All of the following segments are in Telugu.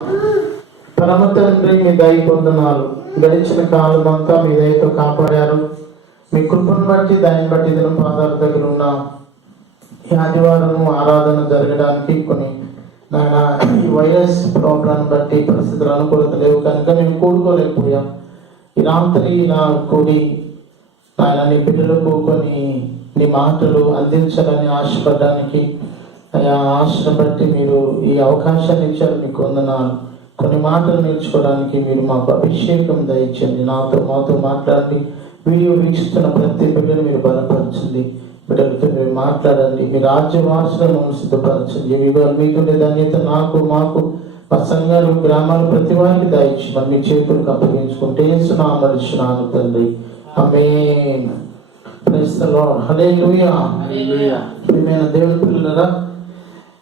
పరమ తండ్రి, మీ దయ పొందనాలు. గడిచిన కాలం అంతా మీ దయతో కాపాడారు. మీ కృపను బట్టి, దాన్ని బట్టి దినం పాదాల దగ్గర ఉన్న ఈ ఆదివారం ఆరాధన జరగడానికి కొన్ని ఈ వైరస్ ప్రాబ్లం బట్టి పరిస్థితులు అనుకూలత లేవు కనుక మేము కూడుకోలేకపోయాం. ఈ రాత్రి ఇలా కూడి ఆయన నీ బిడ్డలకు కొన్ని నీ మాటలు అందించాలని ఆశపడడానికి ఆశను బట్టి మీరు ఈ అవకాశాన్ని ఇచ్చారు. మీకు వందనాలు. కొన్ని మాటలు నేర్చుకోవడానికి మీరు మాకు అభిషేకం దయచండి. మాతో మాట్లాడండి. వీడియో వీక్షిస్తున్న ప్రతి బిడ్డను మీరు బలపరచండి. బిడ్డలతో మీరు మాట్లాడండి. మీ రాజ్య వారసులను సిద్ధపరచండి. మీకుండే ధన్యత నాకు, మాకు, మా సంఘాలు, గ్రామాలు ప్రతి వారికి దయచి మరి మీ చేతులకు అప్పగించుకుంటే సునామరిస్తున్నాను తండ్రి. Amen. Praise the lord. Hallelujah. ప్రియమైన దేవుని పిల్లలారా,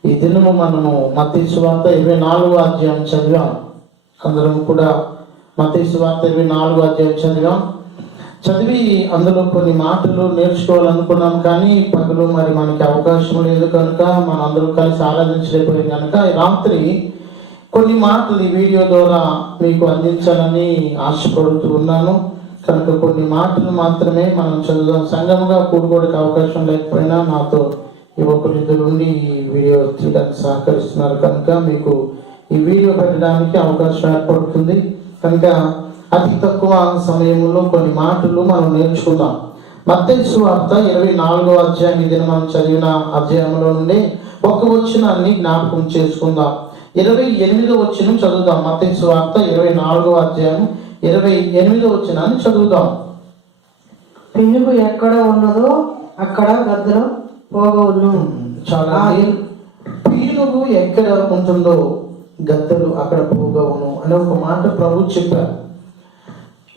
ఈ దినము మనము మత్తయి సువార్త 24వ అధ్యాయం చదివాం. అందరం కూడా మత్తయి సువార్త 24వ అధ్యాయం చదివి అందులో కొన్ని మాటలు నేర్చుకోవాలనుకున్నాం. కానీ పగలు మరి మనకి అవకాశం లేదు కనుక మనం అందరూ కలిసి ఆరాధించలేకపోయాం కనుక ఈ రాత్రి కొన్ని మాటలు ఈ వీడియో ద్వారా మీకు అందించాలని ఆశపడుతూ ఉన్నాను. కనుక కొన్ని మాటలు మాత్రమే మనం చదువుదాం. సంఘముగా కూడుకోవడానికి అవకాశం లేకపోయినా నాతో యువకులిద్దరు నుండి ఈ వీడియో తీయడానికి సహకరిస్తున్నారు కనుక మీకు ఈ వీడియో పెట్టడానికి అవకాశం ఏర్పడుతుంది. కనుక అతి తక్కువ సమయంలో కొన్ని మాటలు మనం నేర్చుకుందాం. మత్తయి సువార్త 24వ అధ్యాయం, ఇది మనం చదివిన అధ్యాయంలో నుండి ఒక వచనాన్ని జ్ఞాపకం చేసుకుందాం. 28వ వచనం చదువుదాం. మత్తయి సువార్త 24వ అధ్యాయం 28వ వచనాన్ని చదువుదాం. పెనుగు ఎక్కడ ఉన్నదో అక్కడ గద్దలు పోగవును. చాలా పీనుగు ఎక్కడ ఉంటుందో గద్దలు అక్కడ పోగవును అనే ఒక మాట ప్రభు చెప్పారు.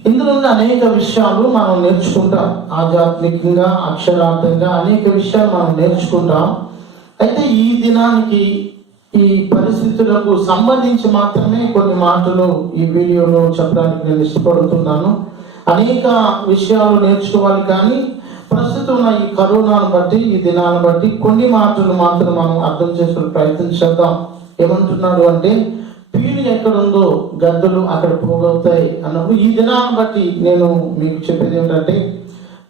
ఇందులో అనేక విషయాలు మనం నేర్చుకుంటాం. ఆధ్యాత్మికంగా, అక్షరార్థంగా అనేక విషయాలు మనం నేర్చుకుంటాం. అయితే ఈ దినానికి ఈ పరిస్థితులకు సంబంధించి మాత్రమే కొన్ని మాటలు ఈ వీడియోలో చెప్పడానికి నేను ఇష్టపడుతున్నాను. అనేక విషయాలు నేర్చుకోవాలి, కానీ ప్రస్తుతం ఉన్న ఈ కరోనాను బట్టి, ఈ దినాన్ని బట్టి కొన్ని మాటలు మాత్రం మనం అర్థం చేసుకునే ప్రయత్నం చేద్దాం. ఏమంటున్నాడు అంటే, పీను ఎక్కడుందో గద్దలు అక్కడ పోగవుతాయి అన్నప్పుడు ఈ దినాన్ని బట్టి నేను మీకు చెప్పేది ఏమిటంటే,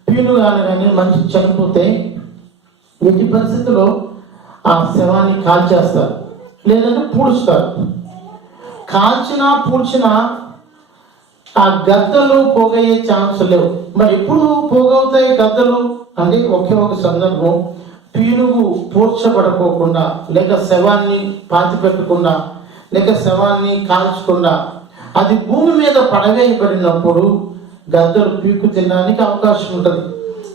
పీను కానీ మనిషి చనిపోతే ఎట్టి పరిస్థితుల్లో ఆ శవాన్ని కాల్చేస్తారు, లేదంటే పూడుస్తారు. కాల్చినా పూడ్చినా ఆ గద్దలు పోగయ్యే ఛాన్స్ లేవు. మరి ఎప్పుడు పోగవుతాయి గద్దలు అంటే ఒకే ఒక సందర్భం, పీనుగు పూడ్చబడకోకుండా, లేక శవాన్ని పాతిపెట్టకుండా, లేక శవాన్ని కాల్చకుండా అది భూమి మీద పడవేయబడినప్పుడు గద్దలు పీకు తినడానికి అవకాశం ఉంటుంది.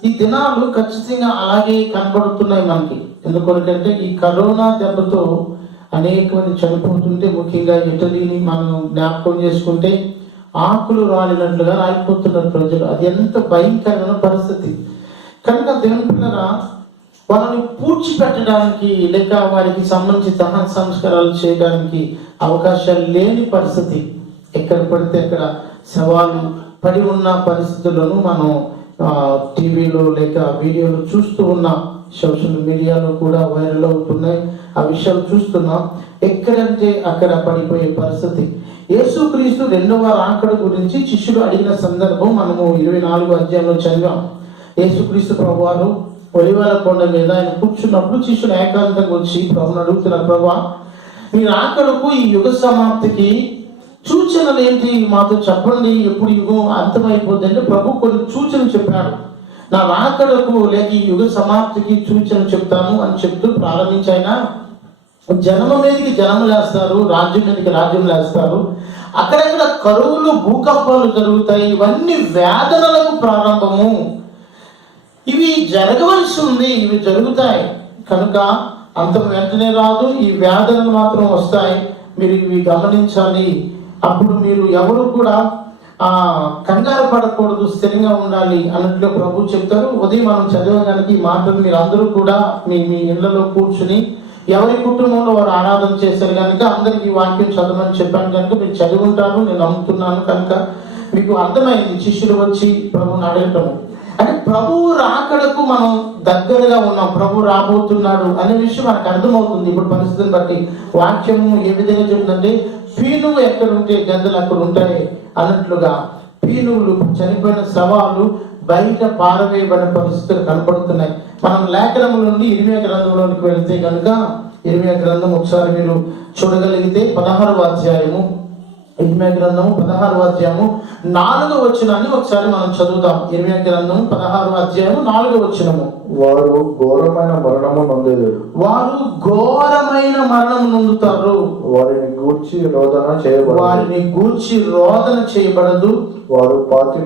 ఈ దినాలు ఖచ్చితంగా అలాగే కనబడుతున్నాయి మనకి. ఎందుకంటే ఈ కరోనా దెబ్బతో అనేక మంది చనిపోతుంటే, ముఖ్యంగా ఇటలీని మనం జ్ఞాపకం చేసుకుంటే ఆకులు రాలినట్లుగా రాలిపోతున్నారు ప్రజలు. అది ఎంత భయంకరమైన పరిస్థితి. కనుక దేవుని పిల్లరా, వాళ్ళని పూడ్చిపెట్టడానికి లేక వారికి సంబంధించి దహన సంస్కారాలు చేయడానికి అవకాశాలు లేని పరిస్థితి. ఎక్కడ పడితే అక్కడ శవాలు పడి ఉన్న పరిస్థితులను మనం టీవీలో లేక వీడియోలు చూస్తూ ఉన్నాం. సోషల్ మీడియాలో కూడా వైరల్ అవుతున్నాయి. ఆ విషయాలు చూస్తున్నాం. ఎక్కడంటే అక్కడ పడిపోయే పరిస్థితి. యేసుక్రీస్తు రెండవ రాకడ గురించి శిష్యులు అడిగిన సందర్భం మనము 24వ అధ్యాయంలో చదివాం. యేసుక్రీస్తు ప్రభువారు ఒలివల కొండ మీద ఆయన కూర్చున్నప్పుడు శిష్యులు ఏకాంతంగా వచ్చి ప్రభుని అడుగుతున్నారు, ప్రభా, మీ రాకడకు, ఈ యుగ సమాప్తికి సూచనలు ఏంటి, మాతో చెప్పండి, ఎప్పుడు యుగం అంతమైపోద్ది అంటే ప్రభు కొన్ని సూచనలు చెప్పాడు. నా రాకడకు లేక ఈ యుగ సమాప్తికి సూచనలు చెప్తాను అని చెప్తూ ప్రారంభించాయన జనమ మీదకి జనము లేస్తారు, రాజ్యం మీదకి రాజ్యం లేస్తారు, అక్కడక్కడ కరువులు, భూకంపాలు జరుగుతాయి. ఇవన్నీ వేదనలకు ప్రారంభము. ఇవి జరగవలసి ఉంది, ఇవి జరుగుతాయి. కనుక అంత వెంటనే రాదు, ఈ వేదనలు మాత్రం వస్తాయి. మీరు ఇవి గమనించాలి. అప్పుడు మీరు ఎవరు కూడా కంగారు పడకూడదు, స్థిరంగా ఉండాలి అన్నట్లు ప్రభు చెప్తారు. ఉదయం మనం చదవడానికి ఈ మాటలు మీరు అందరూ కూడా మీ మీ ఇళ్లలో కూర్చుని ఎవరి కుటుంబంలో వారు ఆరాధన చేశారు కనుక అందరికి వాక్యం చదవమని చెప్పాను కనుక మీరు చదివి ఉంటారు, నేను నమ్ముతున్నాను. కనుక మీకు అర్థమైంది శిష్యులు వచ్చి ప్రభుని అడగటము అంటే ప్రభువు రాకడకు మనం దగ్గరగా ఉన్నాం, ప్రభు రాబోతున్నాడు అనే విషయం మనకు అర్థమవుతుంది. ఇప్పుడు పరిస్థితిని బట్టి వాక్యము ఏ విధంగా చెప్తుందంటే, పీనుగు ఎక్కడ ఉంటే గద్దలు అక్కడ ఉంటాయి అన్నట్లుగా పీనుగులు, చనిపోయిన శవాలు బయట పారవేయబడిన పరిస్థితులు కనపడుతున్నాయి. మనం లేఖనముల నుండి ఇర్మియా గ్రంథంలోనికి వెళ్తే కనుక ఇర్మియా గ్రంథం ఒకసారి మీరు చూడగలిగితే 16వ అధ్యాయము, ఇర్మియా గ్రంథము 16వ అధ్యాయము 4వ వచనాన్ని ఒకసారి మనం చదువుతాం. ఇర్మియా గ్రంథం 16వ అధ్యాయము 4వ వచనము. వారు ఘోరమైన మరణము నొందేరు. వారు ఘోరమైన మరణం నొందుతారు. వారిని గూర్చి రోదన చేయబడదు. వారిని గూర్చి రోదన చేయబడదు. వారు పాతి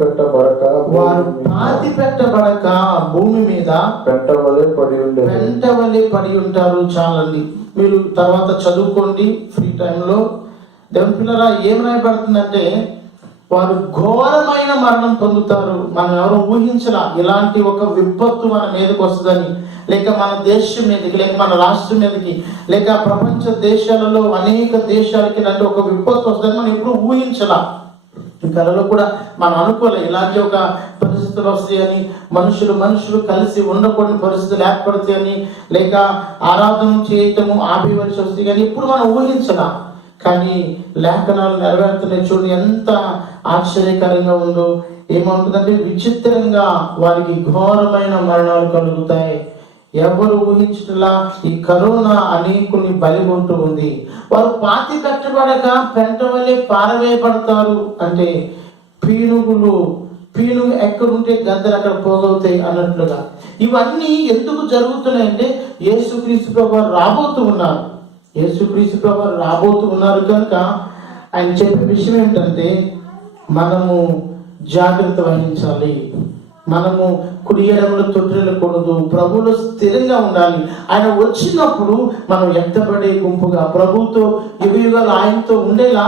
పెట్టబడక భూమి మీద పెంటవలే పడి ఉండేది. పెంటవలే పడి ఉంటారు. చాలండి, మీరు తర్వాత చదువుకోండి ఫ్రీ టైంలో. దేవుని పిల్లరా, ఏం రాయబడుతుందంటే వారు ఘోరమైన మరణం పొందుతారు. మనం ఎవరు ఊహించరా ఇలాంటి ఒక విపత్తు మన మీదకి వస్తుందని, లేక మన దేశం మీదకి, లేక మన రాష్ట్రం మీదకి, లేక ప్రపంచ దేశాలలో అనేక దేశాలకి ఇలాంటి ఒక విపత్తు వస్తుందని మనం ఎప్పుడు ఊహించరా. కళలో కూడా మనం అనుకోలే ఇలాంటి ఒక పరిస్థితులు వస్తాయని, మనుషులు కలిసి ఉండకూడని పరిస్థితులు ఏర్పడతాయని, లేక ఆరాధన చేయటము ఆపేవలసి వస్తాయి కానీ ఇప్పుడు మనం ఊహించలా. కానీ లేఖనాలు నెరవేరుతున్నాయి. చూడండి ఎంత ఆశ్చర్యకరంగా ఉందో. ఏమంటుందంటే విచిత్రంగా వారికి ఘోరమైన మరణాలు కలుగుతాయి. ఎవరు ఊహించటలా ఈ కరోనా అనేకుల్ని బలిగొంటూ ఉంది. వారు పాతి పెట్టబడక పెంట వలె పారవేయబడతారు. అంటే పీనుగు ఎక్కడుంటే గద్దలు అక్కడ పోగవుతాయి అన్నట్లుగా. ఇవన్నీ ఎందుకు జరుగుతున్నాయంటే యేసుక్రీస్తు ప్రభువారు రాబోతూ ఉన్నారు. యేసుక్రీస్తు ప్రభువారు రాబోతూ ఉన్నారు కనుక ఆయన చెప్పే విషయం ఏంటంటే మనము జాగ్రత్త వహించాలి. మనము కుడి ఎడమలు తొట్టిల్లకూడదు. ప్రభువులో స్థిరంగా ఉండాలి. ఆయన వచ్చినప్పుడు మనం ఎత్తబడే గుంపుగా ప్రభుతో యుగయుగాలు ఆయనతో ఉండేలా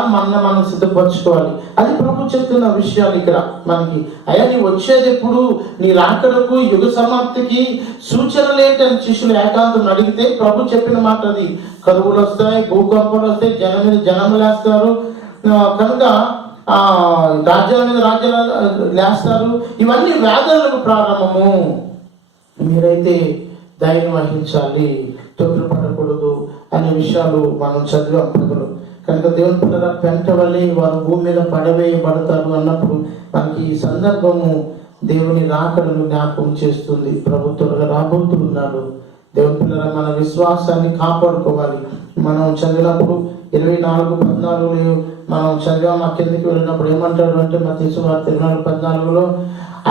మనం సిద్ధపరచుకోవాలి. అది ప్రభు చెప్తున్న విషయాలు ఇక్కడ మనకి. అయ్యా నీ వచ్చేది ఎప్పుడు, నీ రాకడకు యుగ సమాప్తికి సూచనలు ఏంటని శిష్యులు ఏకాంతం అడిగితే ప్రభు చెప్పిన మాట అది. కరువులు వస్తాయి, భూకంపాలు వస్తాయి, జనం మీద జనములు వేస్తారు, కనుక రాజ్యాల మీద రాజ్యాలు లేస్తారు. ఇవన్నీ వేదనలకు ప్రారంభము. మీరైతే ధైర్యం వహించాలి, తొట్టుపడకూడదు అనే విషయాలు మనం చదివాం ప్రజలు. కనుక దేవుని పిల్లల పెంట వల్లే వారు భూమి మీద పడవేయబడతారు అన్నప్పుడు మనకి ఈ సందర్భము దేవుని రాకడను జ్ఞాపకం చేస్తుంది. ప్రభు త్వరగా రాబోతూ ఉన్నాడు. దేవుని పిల్లల మన విశ్వాసాన్ని కాపాడుకోవాలి. మనం చదివినప్పుడు 24:14 మనం చదివాం. ఆ కిందకి వెళ్ళినప్పుడు ఏమంటాడు అంటే మత్తయి సువార్త 24:14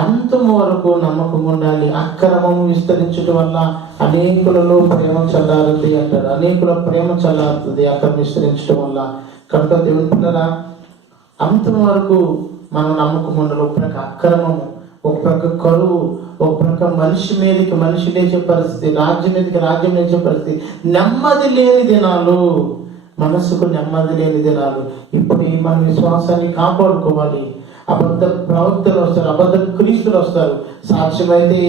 అంతము వరకు నమ్మకం ఉండాలి. అక్రమము విస్తరించడం వల్ల అనేకులలో ప్రేమ చల్లారుతుంది అంటాడు. అనేకుల ప్రేమ చల్లారుతుంది అక్రమం విస్తరించడం వల్ల. కనుక దేవుని పిల్లరా అంతం వరకు మనం నమ్మకం ఉండాలి. ఒక ప్రక్క అక్రమము, ఒక ప్రక్క కరువు, ఒక ప్రక్క మనిషి మీదకి మనిషి లేచే పరిస్థితి, రాజ్యం మీదకి రాజ్యం లేచే పరిస్థితి, నెమ్మది లేని దినాలు, మనసుకు నెమ్మది లేని దినాలు. ఇప్పుడు మన విశ్వాసాన్ని కాపాడుకోవాలి. అబద్ధ ప్రవక్తలు వస్తారు, అబద్ధ క్రీస్తులు వస్తారు. సాక్ష్యమైతే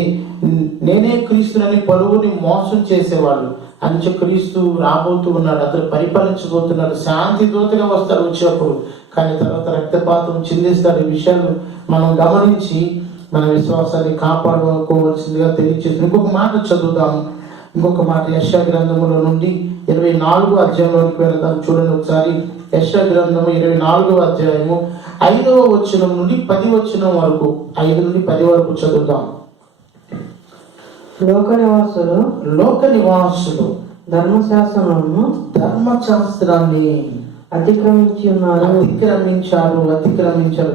నేనే క్రీస్తునని పలువురిని మోసం చేసేవాళ్ళు. అంచె క్రీస్తు రాబోతూ ఉన్నాడు, అతను పరిపాలించబోతున్నాడు. శాంతి దూతగా వస్తాడు వచ్చినప్పుడు, కానీ తర్వాత రక్తపాతం చిందిస్తాడు. ఈ విషయాలు మనం గమనించి మన విశ్వాసాన్ని కాపాడుకోవాల్సిందిగా తెలియజేస్తుంది. ఇంకొక మాట చదువుతాము. ఇంకొక మాట యెషయా గ్రంథములో నుండి 24వ అధ్యాయంలోకి వెళ్తాం. చూడండి ఒకసారి. యెషయా గ్రంథము 24వ అధ్యాయము 5వ వచనం నుండి 10వ వచనం వరకు, 5 నుండి 10 వరకు చదువుతాం. లోక నివాసులు ధర్మశాస్త్రాన్ని అతిక్రమించారు.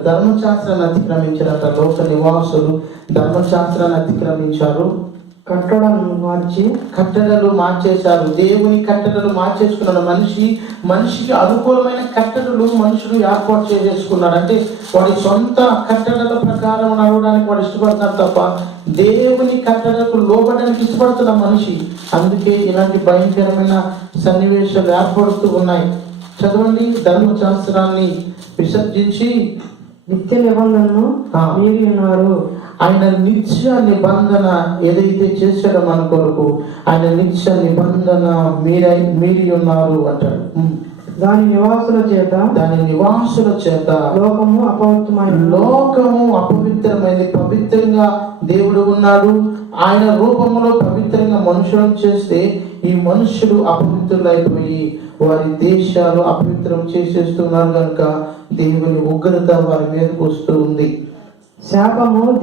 ధర్మశాస్త్రాన్ని అతిక్రమించారట. లోక నివాసులు ధర్మశాస్త్రాన్ని అతిక్రమించారు. కట్టడలు మార్చేశారు. దేవుని కట్టడలు మార్చేసుకున్నాడు. మనిషికి అనుకూలమైన కట్టడలు మనుషులు ఏర్పాటు చేసుకున్నాడు. అంటే వాడి సొంత కట్టడల ప్రకారం నడవడానికి వాడు ఇష్టపడతాడు తప్ప దేవుని కట్టడలకు లోబడడానికి ఇష్టపడుతున్న మనిషి. అందుకే ఇలాంటి భయంకరమైన సన్నివేశాలు ఏర్పడుతూ ఉన్నాయి. చదవండి. ధర్మశాస్త్రాన్ని విసర్జించి నిత్య నిబంధనను మీరి ఉన్నారు. ఆయన నిత్య నిబంధన ఏదైతే చేశాడో మన కొరకు, ఆయన నిత్య నిబంధన మీరి ఉన్నారు అంటాడు. దాని నివాసుల చేత లోకము అపవిత్రమైంది. పవిత్రంగా దేవుడు ఉన్నాడు. ఆయన రూపంలో పవిత్రంగా మనుషులను చేస్తే ఈ మనుషులు అపవిత్రులైపోయి వారి దేశాలు అపవిత్రం చేసేస్తున్నారు కనుక దేవుని ఉగ్రత వారి మీదకు వస్తూ ఉంది. శాపము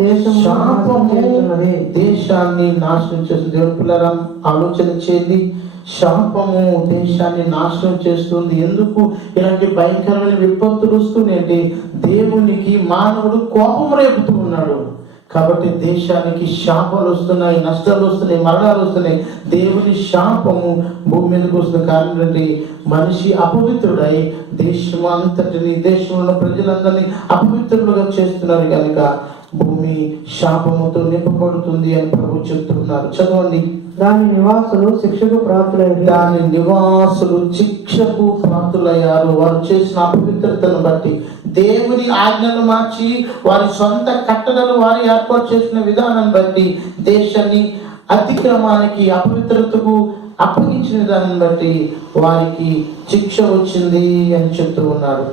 దేశాన్ని నాశనం చేస్తుంది. దేవుని పిల్లరా, ఆలోచన చేయండి. శాపము దేశాన్ని నాశనం చేస్తుంది. ఎందుకు ఇలాంటి భయంకరమైన విపత్తులు వస్తున్నాయంటే దేవునికి మానవుడు కోపం రేపుతూ ఉన్నాడు కాబట్టి దేశానికి శాపాలు వస్తున్నాయి, నష్టాలు వస్తున్నాయి, మరణాలు వస్తున్నాయి. దేవుని శాపము భూమి మీదకి వస్తుంది. కారణం ఏంటి? మనిషి అపవిత్రుడై దేశం అంతటిని, దేశంలో ప్రజలందరినీ అపవిత్రులుగా చేస్తున్నారు కనుక భూమి శాపముతో నింపబడుతుంది అని ప్రభు చెప్తున్నారు. చదవండి. దాని నివాసులు శిక్షకు ప్రాప్తులయ్యారు. దాని నివాసులు శిక్షకు ప్రాప్తులయ్యారు. వారు చేసిన అపవిత్రతను బట్టి, దేవుని ఆజ్ఞలు మార్చి వారి సొంత కట్టడలు వారు ఏర్పాటు చేసిన విధానం బట్టి, దేశాన్ని అతిక్రమానికి, అపవిత్రతకు అప్పగించిన విధానం బట్టి వారికి శిక్ష వచ్చింది అని చెప్తూ ఉన్నారు.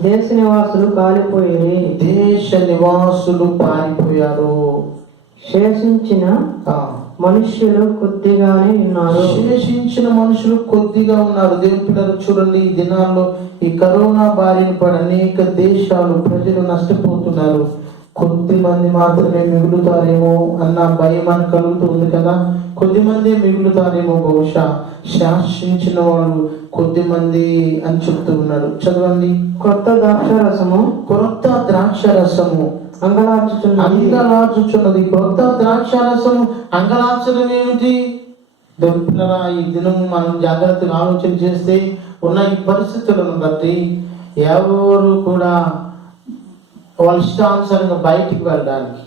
దేశ నివాసులు కాలిపోయి, దేశ నివాసులు పారిపోయారు. శేషించిన మనుష్యులు కొద్దిగానే ఉన్నారు. శేషించిన మనుషులు కొద్దిగా ఉన్నారు. దేవుని పిల్లలు చూడండి, ఈ దినాల్లో ఈ కరోనా బారిన పడి అనేక దేశాలు ప్రజలు నష్టపోతున్నారు. కొద్ది మంది మాత్రమే మిగులుతారేమో అన్న భయం మనకు కలుగుతుంది కదా. కొద్ది మంది మిగులుతారేమో, బహుశా శాసించిన వాళ్ళు కొద్ది మంది అని చెప్తూ ఉన్నారు. చదవండి. కొత్త ద్రాక్ష రసము అంగలార్చుచున్నది. కొత్త ద్రాక్షారసం అంగలార్చడం ఏమిటి? దేవునిరా, ఈ దినం మనం జాగ్రత్తగా ఆలోచన చేస్తే ఉన్న ఈ పరిస్థితులను బట్టి ఎవరు కూడా వాళ్ళ ఇష్టానుసారంగా బయటికి వెళ్ళడానికి,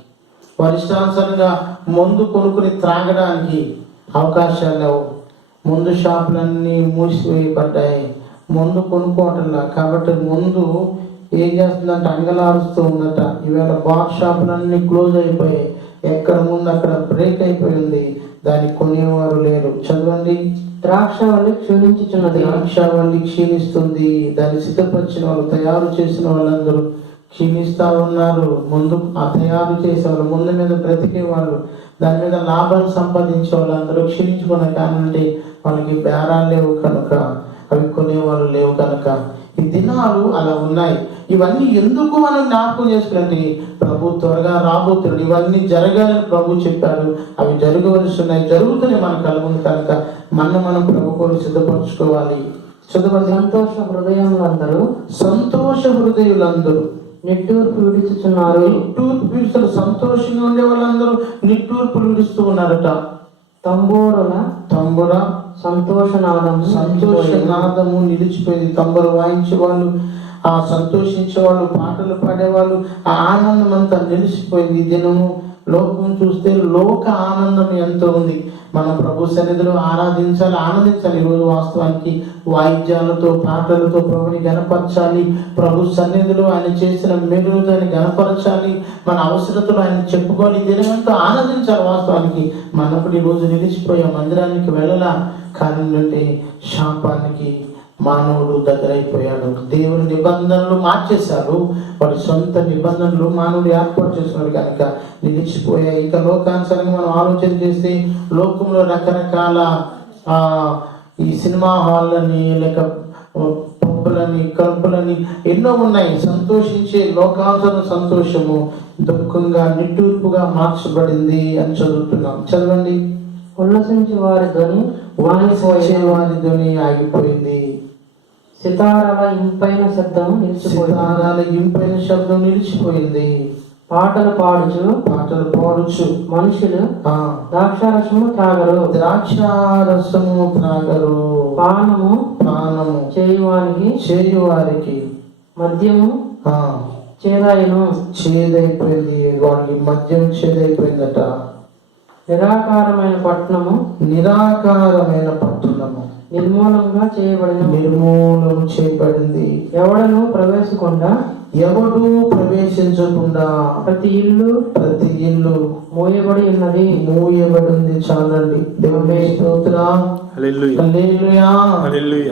వాళ్ళ ఇష్టానుసారంగా మందు కొనుక్కుని త్రాగడానికి అవకాశాలు లేవు. మందు షాపులన్నీ మూసివేయబడ్డాయి. మందు కొనుక్కోవటంలా. కాబట్టి ముందు ఏం చేస్తుందంటే అంగలారుస్తూ ఉందట. ఈవేళ బార్ షాపులన్నీ క్లోజ్ అయిపోయాయి. ఎక్కడ ముందు అక్కడ బ్రేక్ అయిపోయింది. దాన్ని కొనేవారు లేరు. చదవండి. ద్రాక్షావళి క్షీణించుచున్నది. ద్రాక్షావళి క్షీణిస్తుంది. దాన్ని సిద్ధపరిచిన వాళ్ళు, తయారు చేసిన వాళ్ళందరూ క్షీణిస్తా ఉన్నారు. ముందు ఆ తయారు చేసేవాళ్ళు, ముందు మీద బ్రతికే వాళ్ళు, దాని మీద లాభాలు సంపాదించే వాళ్ళు అందరూ క్షీణించుకున్న కానంటే వాళ్ళకి బేరాలు లేవు కనుక, అవి కొనేవాళ్ళు లేవు కనుక ఈ దినాలు అలా ఉన్నాయి. ఇవన్నీ ఎందుకు మనం జ్ఞాపకం చేసుకుంటే ప్రభు త్వరగా రాబోతున్నాడు. ఇవన్నీ జరగాలని ప్రభు చెప్పాడు. అవి జరగవలసి ఉన్నాయి, జరుగుతున్నాయి మన కళ్ళ ముందు కనుక మనం ప్రభు కోసం సిద్ధపరచుకోవాలి. చదవండి. సంతోష హృదయులందరూ నిట్టూర్పు విడుచుచున్నారు. నిట్టూర్పు విడుస్తారు. సంతోషంగా ఉండే వాళ్ళందరూ నిట్టూర్పులు విడుస్తూ ఉన్నారట. తంబుర సంతోషనాదము నిలిచిపోయింది. తంబుర వాయించే వాళ్ళు, ఆ సంతోషించే వాళ్ళు, పాటలు పాడేవాళ్ళు, ఆ ఆనందం అంతా నిలిచిపోయింది. ఈ దినము లోకం చూస్తే లోక ఆనందం ఎంతో ఉంది. మనం ప్రభు సన్నిధిలో ఆరాధించాలి, ఆనందించాలి. ఈరోజు వాస్తవానికి వాయిద్యాలతో, పాటలతో ప్రభుని గణపరచాలి. ప్రభు సన్నిధిలో ఆయన చేసిన మేలుతో ఆయన గణపరచాలి. మన అవసరతలు ఆయన చెప్పుకోవాలి. దినమంతా ఆనందించాలి. వాస్తవానికి మనప్పుడు ఈరోజు నిలిచిపోయాం, మందిరానికి వెళ్ళలా. కానీ నుండి శాపానికి మానవుడు దగ్గరైపోయాడు. దేవుని నిబంధనలు మార్చేశాడు. వాడి సొంత నిబంధనలు మానవుడు ఏర్పాటు చేస్తున్నాడు కనుక నిలిచిపోయాయి. ఇక లోకానుసారంగా మనం ఆలోచన చేస్తే లోకంలో రకరకాల ఈ సినిమా హాళ్ళని, లేక పబ్బులని, క్లబ్బులని ఎన్నో ఉన్నాయి. సంతోషించే లోకానుసార సంతోషము దుఃఖంగా, నిట్టూర్పుగా మార్చబడింది అని చదువుతున్నాం. చదవండి. ఉల్లసించే వారి ధ్వని ఆగిపోయింది. సితారాల ఇంపైన శబ్దం నిలిచిపోయింది. పాటలు పాడుచు మనుషులు ద్రాక్షారసము త్రాగరు. పానము చేయువారికి మద్యము చేదైపోయింది. వాడికి మద్యం చేదైపోయిందట. నిరాకారమైన పట్టణము నిర్మూలం చేయబడింది. ఎవడు ప్రవేశించకుండా ప్రతి ఇల్లు మూయబడి ఉంది. చాలండి. దేవుని స్తోత్రం.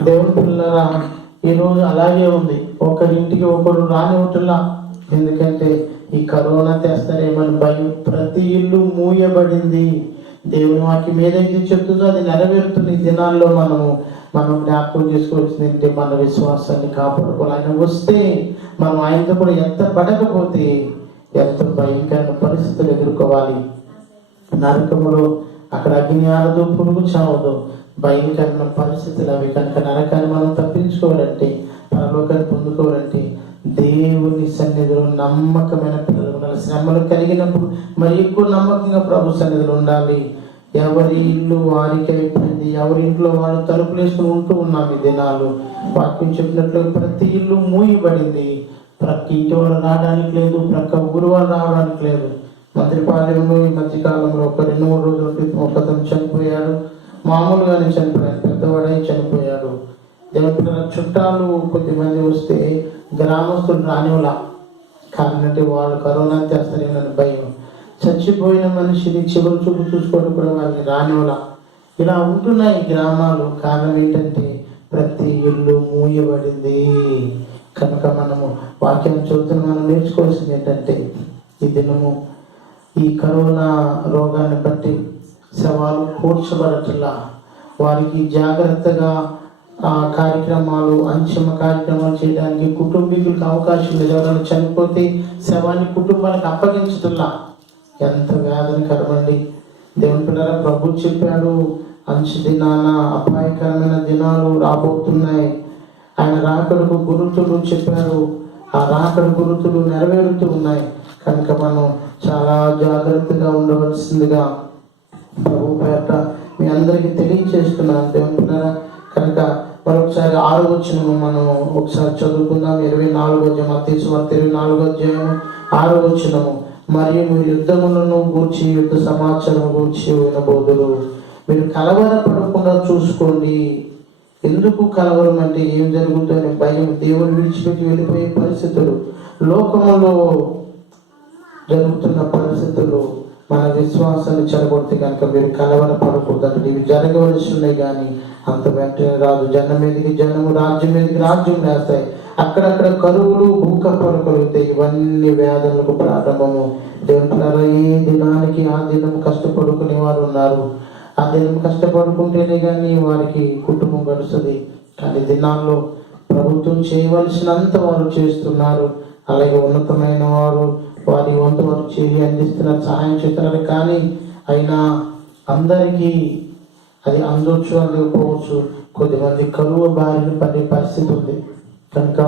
దేవుని పిల్లరా, ఈరోజు అలాగే ఉంది. ఒకరింటికి ఒకరు రానివ్వట్లా. ఎందుకంటే ఈ కరోనా తెస్తారేమని భయం. ప్రతి ఇల్లు మూయబడింది. దేవుని వాక్యం ఏదైతే చెప్తుందో అది నెరవేరుతున్న ఈ దినాల్లో మనము మనం జ్ఞాపకం చేసుకోవాల్సింది ఏంటంటే మన విశ్వాసాన్ని కాపాడుకోవాలి. ఆయన వస్తే మనం ఆయనతో కూడా ఎంత పడకపోతే ఎంత భయంకరమైన పరిస్థితులు ఎదుర్కోవాలి. నరకములో అక్కడ అగ్ని ఆరదు, పురుగు చావదు, భయంకరమైన పరిస్థితులు అవి. కనుక నరకాన్ని మనం తప్పించుకోవాలంటే, పరలోకాన్ని పొందుకోవాలంటే దేవుని సన్నిధిలో నమ్మకమైన పిల్లలు ఉండాలి. శ్రమలు కలిగినప్పుడు మరి ఎక్కువ నమ్మకంగా ప్రభు సన్నిధిలో ఉండాలి. ఎవరి ఇల్లు వారికి అయిపోయింది, ఎవరి ఇంట్లో వాడు తలుపులు వేసుకుని ఉంటూ ఉన్నాం ఈ దినాలు. వాక్యం చెప్పినట్లు ప్రతి ఇల్లు మూయబడింది. ప్రక్క ఇంటి వాళ్ళు రావడానికి లేదు, ప్రక్క ఊరు వాళ్ళు రావడానికి లేదు. మంత్రిపాలెంలో ఈ మధ్యకాలంలో ఒక 2-3 రోజుల క్రితం ఒకతను చనిపోయాడు. మామూలుగానే చనిపోయాడు, పెద్దవాడై చనిపోయాడు. దేవుని చుట్టాలు కొద్దిమంది వస్తే గ్రామస్తులు రానివ్వలా. కారణం అంటే వాళ్ళు కరోనా తెస్తారేమని భయం. చచ్చిపోయిన మనిషిని చివరి చూపు చూసుకోవడం కూడా వాళ్ళని రానివ్వలా. ఇలా ఉంటున్నాయి గ్రామాలు. కారణం ఏంటంటే ప్రతి ఇల్లు మూయబడింది. కనుక మనము వాక్యం చూస్తున్న మనం నేర్చుకోవాల్సింది ఏంటంటే, ఈ దినము ఈ కరోనా రోగాన్ని బట్టి శవాలు కూర్చబడటంలా వారికి జాగ్రత్తగా కార్యక్రమాలు, అంతిమ కార్యక్రమాలు చేయడానికి కుటుంబీకులకు అవకాశం లేదు. ఎవరైనా చనిపోతే శవాన్ని కుటుంబానికి అప్పగించటంలా. ఎంత వేదనకరమండి. దేవుని పిల్లరా, ప్రభు చెప్పాడు అంచు దినాన అపాయకరమైన దినాలు రాబోతున్నాయి. ఆయన రాకడకు గురుతులు చెప్పారు. ఆ రాకడ గురుతులు నెరవేరుతూ ఉన్నాయి. కనుక మనం చాలా జాగ్రత్తగా ఉండవలసిందిగా ప్రభు పేట మీ అందరికీ తెలియచేస్తున్నాను దేవుని పిల్లరా. కనుక మరొకసారి 6వ వచనము మనం ఒకసారి చదువుకుందాం. 24వ అధ్యాయం, మత్తయి సువార్త 24వ అధ్యాయం 6వ వచనము. మరియు మీరు యుద్ధములను గూర్చి, యుద్ధ సమాచారం గూర్చి వినబోదురు. మీరు కలవరపడకుండా చూసుకోండి. ఎందుకు కలవరం అంటే ఏం జరుగుతుందని భయం, దేవుని విడిచిపెట్టి వెళ్ళిపోయే పరిస్థితులు, లోకములో జరుగుతున్న పరిస్థితులు మన విశ్వాసాన్ని చెడగొడితే కనుక మీరు కలవరపడకూడదు. ఇవి జరగవలసి ఉన్నాయి కానీ అంత వెంటనే రాదు. జనం మీదకి జనము, రాజ్యం మీదకి రాజ్యం వేస్తాయి. అక్కడక్కడ కరువులు, భూకంపాలు కలుగుతాయి. ఇవన్నీ వేదనలకు ప్రారంభము. దేవుని ఏ దినానికి ఆ దినం కష్టపడుకునే వారు ఉన్నారు. ఆ దినం కష్టపడుకుంటేనే కానీ వారికి కుటుంబం గడుస్తుంది. కానీ దినాల్లో ప్రభుత్వం చేయవలసినంత వారు చేస్తున్నారు. అలాగే ఉన్నతమైన వారు వారి వంతు వారు చేయి అందిస్తున్నారు, సహాయం చేస్తున్నారు. కానీ అయినా అందరికీ అది అందొచ్చు, అందకపోవచ్చు. కొద్దిమంది కరువు బారిన పడే పరిస్థితి ఉంది. కనుక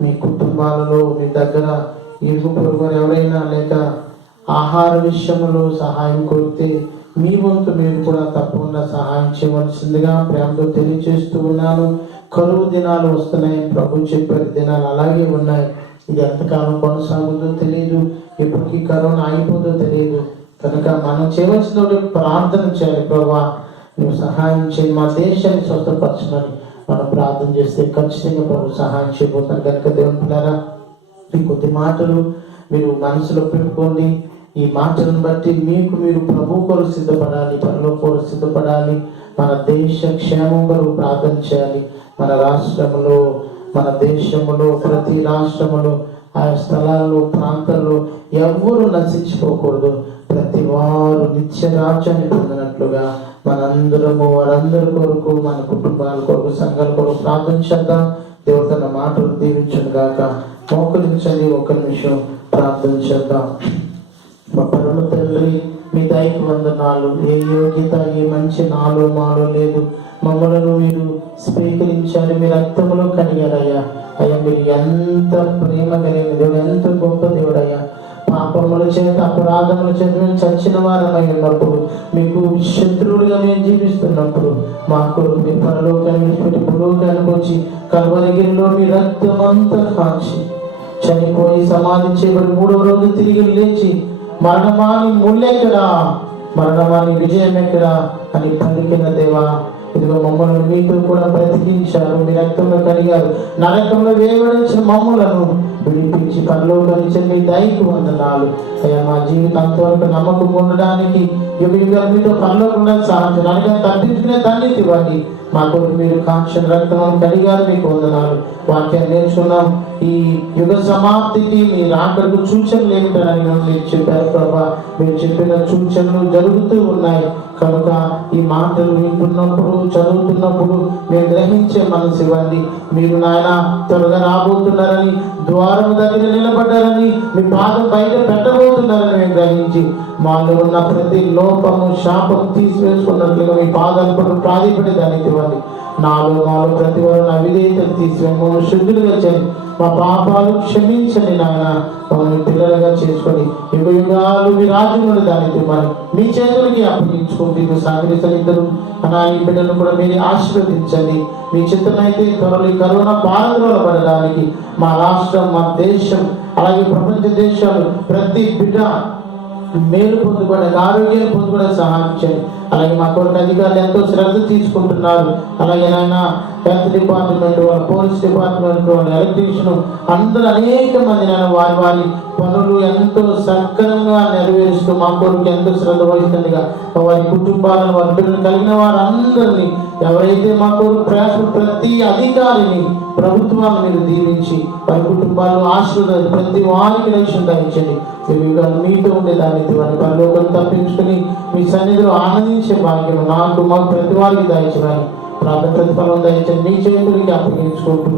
మీ కుటుంబాలలో మీ దగ్గర ఇరుగు పొరుగు ఎవరైనా లేక ఆహార విషయంలో సహాయం కోరితే మీ వంతు మీరు కూడా తప్పకుండా సహాయం చేయవలసిందిగా ప్రేమతో తెలియజేస్తూ ఉన్నాను. కరువు దినాలు వస్తున్నాయి, ప్రభు చెప్పారు దినాలు అలాగే ఉన్నాయి. ఇది ఎంతకాలం కొనసాగుతుందో తెలియదు, ఎప్పటికీ కరోనా ఆగిపోతుందో తెలియదు. కనుక మనం చేయవలసిన ప్రార్థన చేయాలి. ప్రభా నువ్వు సహాయం చేయి, మా దేశాన్ని స్వస్థపరచమని మనం ప్రార్థన చేస్తే ఖచ్చితంగా ప్రభు సహాయం చేయబోతాను. కనుక దేవుని పిల్లరా, ఈ కొద్ది మాటలు మీరు మనసులో పెట్టుకోండి. ఈ మాటలను బట్టి మీకు మీరు ప్రభు కొరకు సిద్ధపడాలి, పరలోక కొరకు సిద్ధపడాలి. మన దేశ క్షేమం కొరకు ప్రార్థన చేయాలి. మన రాష్ట్రంలో, మన దేశంలో, ప్రతి రాష్ట్రంలో, ఆయా స్థలాల్లో, ప్రాంతాల్లో ఎవరు నశించిపోకూడదు. ప్రతి వారు నిత్య రాజ్యాన్ని పొందినట్లుగా మనందరము వారందరి కొరకు, మన కుటుంబాల కొరకు, సంఘాల కొరకు ప్రార్థన చేద్దాం. దేవుడు తన మాటలు దీవించును గాక. మోకరించండి, 1 నిమిషం ప్రార్థన చేద్దాం. మా పరమ తండ్రి, మీ దయకు వందనాలు. ఏ యోగ్యత, ఏ మంచి నాలో మాలో లేదు. మమ్మలను మీరు స్వీకరించారు, మీ రక్తములో కడిగారయ్యా. అయ్యా మీరు ఎంత ప్రేమ కలిగిన దేవుడు, ఎంత గొప్ప దేవుడయ్యా. పాపముల చేత, అపరాధముల చేత మేము చచ్చిన వారమై ఉన్నప్పుడు, మీకు శత్రువులుగా మేము జీవిస్తున్నప్పుడు మా కొరకు మీ పరలోకాన్ని విడిచిపెట్టి భూలోకానికి వచ్చి కల్వరిగిరిలో మీ రక్తం అంతా కాచి చనిపోయి సమాధి చేయబడి 3వ రోజు తిరిగి లేచి మరణమాని ముళ్ళెక్కడా, మరణమాని విజయం ఎక్కడా అని పలికిన దేవా, ఇదిగో మమ్మల్ని మీతో కూడా బ్రతికించారు, మీ రక్తంలో కడిగారు. నరకంలో వేయబడించిన మమ్మలను విడిపించి పరలోకాన్ని మీ దయకు వందనాలు అయ్యా. మా జీవితాంతం వరకు నమ్మకం ఉండడానికి యుగ యుగాలు మీతో పరలోకంగా సాధించడానికి తప్పించుకునే ధన్యత ఇవ్వండి. మా కొరకు మీరు కాంక్షణ రక్తం కడిగారు, మీకు వందనాలు. వాక్యాన్ని నేర్చుకున్నాం. ఈ యుగ సమాప్తికి మీ రాకడకు సూచనలు ఏమిటని మీరు చెప్పారు ప్రభా. మీరు చెప్పిన సూచనలు జరుగుతూ ఉన్నాయి కనుక ఈ మాటలు వింటున్నప్పుడు చదువుతున్నప్పుడు మేము గ్రహించే మనసు ఇవ్వండి. మీరు నాయన త్వరగా రాబోతున్నారని, ద్వారం దగ్గర నిలబడ్డారని, మీ పాదం బయట పెట్టబోతున్నారని మేము గ్రహించి మాలో ఉన్న ప్రతి లోపము శాపం తీసివేసుకున్నట్లుగా మీ పాదాలు ప్రాధిపడి దాన్ని ఇవ్వండి. నాలో ప్రతి వారు నా విధేయతలు తీసివేయండి. మమ్మల్ని శుద్ధులుగా చేయండి. మా పాపాలు క్షమించండి నాయన. మమ్మల్ని పిల్లలుగా చేసుకొని యుగ యుగాలు మీ రాజ్యంలో దాన్ని ఇవ్వమని మీ చేతులకి అప్పగించుకుంటూ సహకరిస్తారు. ఇద్దరు ఈ బిడ్డను కూడా మీరు ఆశీర్వదించండి. మీ చిత్తమైతే త్వరలో ఈ కరోనా బాధలో పడడానికి మా రాష్ట్రం, మా దేశం, అలాగే ప్రపంచ దేశాలు ప్రతి బిడ్డ మేలు పొందుకోవడానికి, ఆరోగ్యాలు పొందుకోవడానికి సహాయం చేయండి. అలాగే మా కొరకు అధికారులు ఎంతో శ్రద్ధ తీసుకుంటున్నారు. అలాగే నాయన హెల్త్ డిపార్ట్మెంట్ వాళ్ళు, పోలీస్ డిపార్ట్మెంట్ వాళ్ళు, ఎలక్ట్రీషియన్ అందరూ అనేక మంది నాయన వారి వారి పనులు ఎంతో సక్రమంగా నెరవేరుస్తూ మా కొరకు ఎంతో శ్రద్ధ వహిస్తుండగా వారి కుటుంబాలను, వారి పిల్లలు కలిగిన వారందరినీ, ఎవరైతే మా కొరకు ప్రయాసం ప్రతి అధికారిని, ప్రభుత్వాన్ని మీరు దీవించి వారి కుటుంబాలను ఆశీర్వదించి ప్రతి వారికి రక్షణ దాయించండి. మీతో ఉండే దాన్ని వారి పరలోకం తప్పించుకుని మీ సన్నిధిలో ఆనందించే భాగ్యం నాకు మాకు ప్రతి వారికి దాయించమని ప్రార్థన ప్రతిఫలం దయచండి. మీ చేతులకి అప్పగించుకుంటూ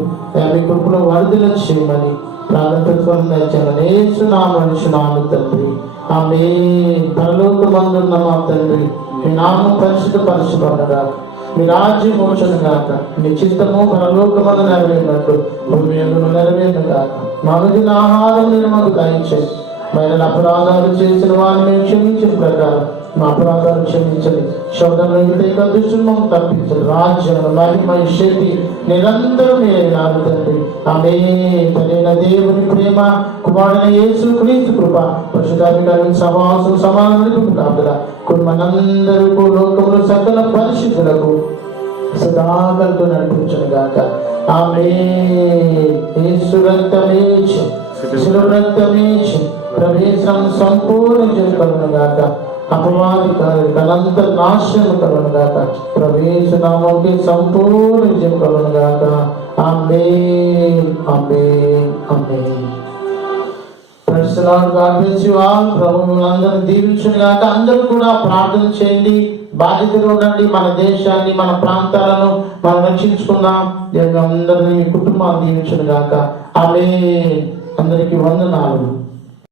మీ కృపలో వరదలు చేయమని ప్రార్థన ప్రతిఫలం దయచమని యేసునామము తండ్రి. ఆమె పరలోకమందున్న మా తండ్రి, మీ నామం పరిశుద్ధపరచబడగాక, మీ రాజ్యం మోచను గాక, మీ చిత్తము పరలోకమందు నెరవేరినట్టు భూమి యందు నెరవేరును గాక. మా మిగిలిన ఆహారం నేను మాకు దయచేసిమైన అపరాధాలు చేసిన వారిని మేము క్షమించిన ప్రకారం మా అపరాధాలు క్షమించండి. శబ్దంలో దుష్టులను తప్పించండి. రాజ్యం, మహిమ, శక్తి నిరంతరం మీరే తండ్రి. ఆమె తనైన దేవుని ప్రేమ, కుమారుడైన యేసు క్రీస్తు కృప, పరిశుద్ధాధికారి సమాసం సమానం కాదుగా మనందరికీ లోకంలో సకల పరిశుద్ధులకు సదాకలతో నడిపించను గాక. ఆమె యేసు రక్తమేచు, శిలువ రక్తమేచు ప్రవేశం సంపూర్ణ కలుగును గాక. అపవాది కలంత నాశనం కలుగును గాక. ప్రవేశ నామకి సంపూర్ణ విజయం కలుగును గాక. Amen, amen, amen. Praise the lord. God bless you all. ప్రభువు మిమ్మల్ని దీవించును గాక. అందరూ కూడా ప్రార్థన చేయండి. బాధ్యతగా ఉండండి. మన దేశాన్ని, మన ప్రాంతాలను మనం రక్షించుకుందాం. అందరినీ మీ కుటుంబాన్ని దీవించును గాక. ఆమేన్. అందరికీ వందనాలు.